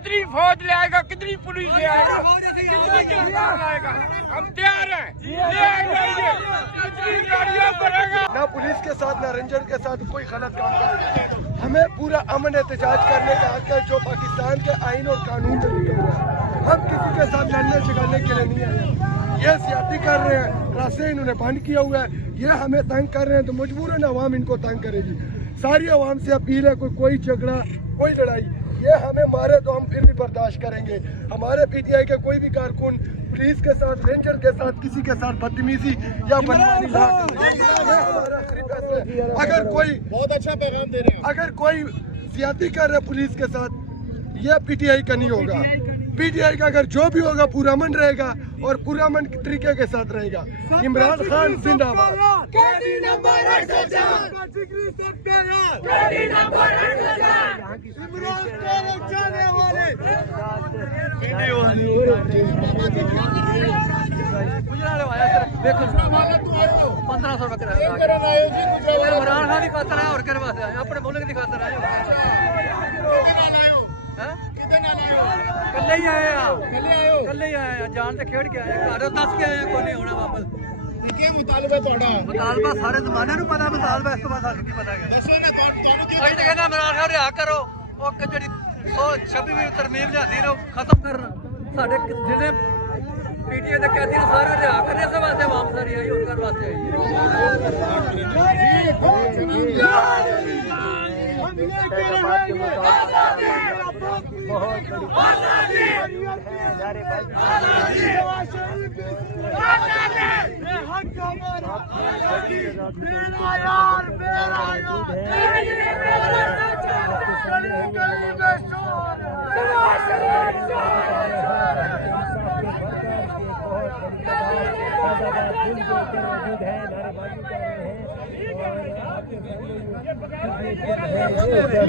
कितनी फौज ले आएगा, कितनी पुलिस ले आएगा, कितनी गिरफ्तार लाएगा, हम तैयार हैं, ले आएंगे, कितनी गाड़ियां बढ़ेगा। ना पुलिस के साथ ना रेंजर के साथ कोई गलत काम करेगा। हमें पूरा अमन एहतजाज करने का हक है जो पाकिस्तान के आइन और कानून में लिखा हुआ है। हम किसी के साथ लड़ने झगड़ने के लिए नहीं आए। ये ज्यादती कर रहे हैं, रास्ते इन्होंने बंद किया हुआ है, ये हमें तंग कर रहे हैं तो मजबूरन अवाम इनको तंग करेगी। सारी अवाम से अपील है, कोई झगड़ा कोई लड़ाई ये हमें मारे तो हम फिर भी बर्दाश्त करेंगे। हमारे पीटीआई के कोई भी कारकुन पुलिस के साथ रेंजर के साथ किसी के साथ बदतमीजी या बदमाशी ना करें। अगर कोई बहुत अच्छा पैगाम दे रहे हैं, अगर कोई ज्यादती कर रहा है पुलिस के साथ, यह पीटीआई का नहीं होगा। पीटीआई का अगर जो भी होगा पूरा अमन रहेगा और पूरा अमन तरीके के साथ रहेगा। इमरान खान जिंदाबाद। इमरान खान की खातर है और अपने मुल्क की खातर है। कल ही आए जान से खेड़ के आए, घर दस के आए, कोई नहीं होना वापस। मुतालबा सारे जमाने को पता, मुतालबा इस बाद सानू की पता है। अभी तो कहना इमरान खान रिहा करो, वो जी 126वीं तरमीम लियादी ने खत्म करना। साढ़े जिन्हें पीटीआई के कैदी ने सारे रिहा करने इस वास्ते आवाम सारी आई और कर वास्ते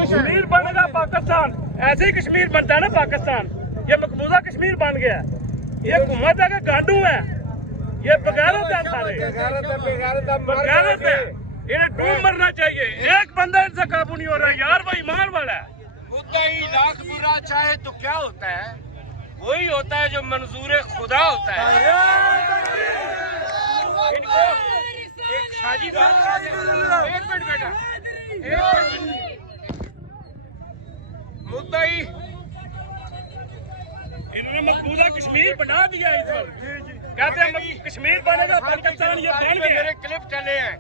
कश्मीर बनेगा पाकिस्तान, ऐसे ही कश्मीर बनता है ना पाकिस्तान। ये मकबूजा कश्मीर बन गया, ये हुकूमत है कि गांडू है, ये बगैरत है, सारे बगैरत है। इन्हें डूब मरना चाहिए। एक बंदा इनसे काबू नहीं हो रहा यार, वो ईमान वाला है। मुद्दा ही लाख बुरा चाहे तो क्या होता है, वही होता है जो मंजूर खुदा होता है। इनको एक शादी बात, एक मिनट बेटा, मुद्दा ही इन्होंने मकबूजा कश्मीर बना दिया। इस वक्त कहते हैं कश्मीर बनेगा पाकिस्तान, ये बन गया। मेरे क्लिप चले हैं,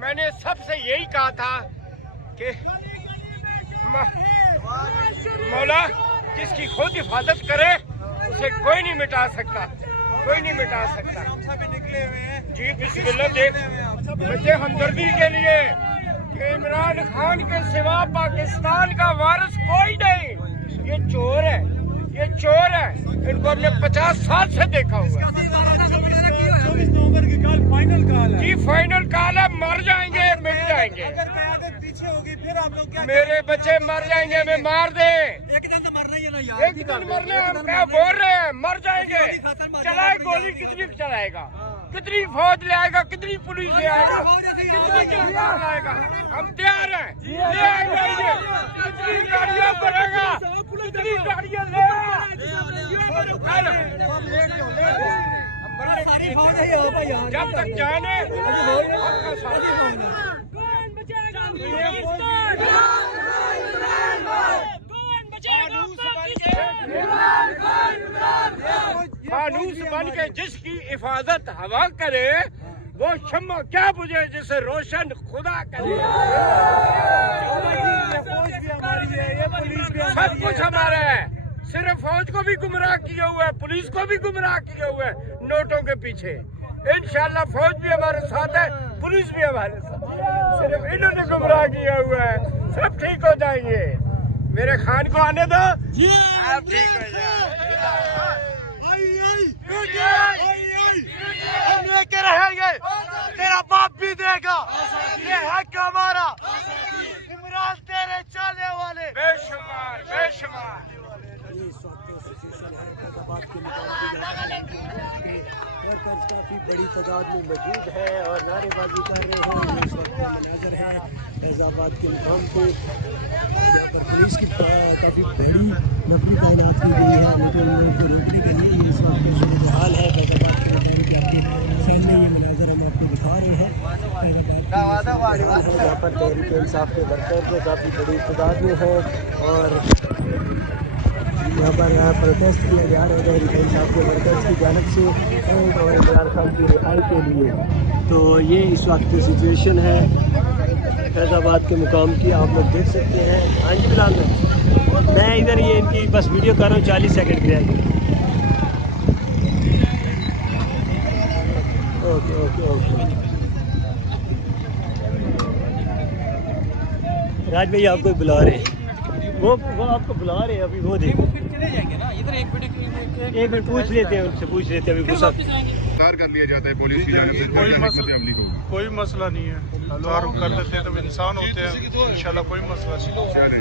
मैंने सबसे यही कहा था कि मौला जिसकी खुद हिफाजत करे उसे कोई नहीं मिटा सकता, कोई नहीं मिटा सकता। जी बिस्मिल्लाह। देख हमदर्दी के लिए कि इमरान खान के सिवा पाकिस्तान का वारिस कोई नहीं। ये चोर है, ये चोर है, इनको हमने 50 साल से देखा हुआ। 24 नवंबर की कल फाइनल कॉल है। जी फाइनल कॉल है, मर जाएंगे, मिट जाएंगे। अगर क़यादत पीछे होगी फिर आप लोग क्या? मेरे बच्चे मर जाएंगे, हमें मार दे। एक दिन तो मरना ही है ना यार, एक दिन मरने, हम क्या बोल रहे हैं, मर जाएंगे। चलाए गोली, कितनी चलाएगा, कितनी फौज ले आएगा, कितनी पुलिस ले आएगा, कितनी गिरफ्तार लाएगा, हम तैयार हैं, ले आएंगे, कितनी गाड़ियां बढ़ेगा, कितनी गाड़ियां ले जब तक जाने फानूस बन के जिसकी हिफाजत हवा करे वो शम्मा क्या बुझे जिसे रोशन खुदा करे। सब कुछ हमारा है, सिर्फ फौज को भी गुमराह किया हुआ है, पुलिस को भी गुमराह किया हुआ है नोटों के पीछे। इंशाल्लाह फौज भी हमारे साथ है, पुलिस भी हमारे साथ, सिर्फ इन्होंने गुमराह किया हुआ है। सब ठीक हो जाएंगे, मेरे खान को आने दो, आप ठीक हो जाए। हम लेके रहेंगे, तेरा बाप भी देगा, ये हक हमारा। इमरान तेरे चाले वाले बेशुमार बेशुमार ये इस वक्त सिचुएशन है फैजाबाद के मुकाबले वर्कर्स काफ़ी बड़ी तादाद में मौजूद है और नारेबाजी कर रहे हैं। इस वक्त का मनाजर है फैजाबाद के मुकाम पे, यहाँ पर पुलिस की काफ़ी बड़ी नफरी तैनात की गई है उनको रोकने के लिए। इस वक्त का सूरत हाल है फैजाबाद के मुकाम के आपके सामने, ये मनाजर हम आपको दिखा रहे हैं यहाँ पर तहरीक इंसाफ के वर्कर्स काफ़ी बड़ी तादाद में हैं और यहाँ पर प्रोटेस्ट किया जा रहा है तहरीक इंसाफ के वर्कर्स की जानब से और इमरान खान की रिहाई के लिए। तो ये इस वक्त की सिचुएशन है फैज़ाबाद के मुकाम की, आप लोग देख सकते हैं। हाँ जी बिलाल भाई, मैं इधर ये इनकी बस वीडियो कर रहा हूँ, 40 सेकंड की आएगी। ओके ओके ओके राज भाई आपको बुला रहे हैं, वो आपको बुला रहे हैं अभी, वो देखो चले जाएंगे ना इधर। एक मिनट पूछ लेते हैं उनसे, पूछ लेते हैं अभी गुस्सा कर लिया जाता है पुलिस की जानिब से। कोई मसला नहीं है, तारुफ कर देते हैं, तो इंसान होते हैं, इंशाल्लाह कोई मसला नहीं।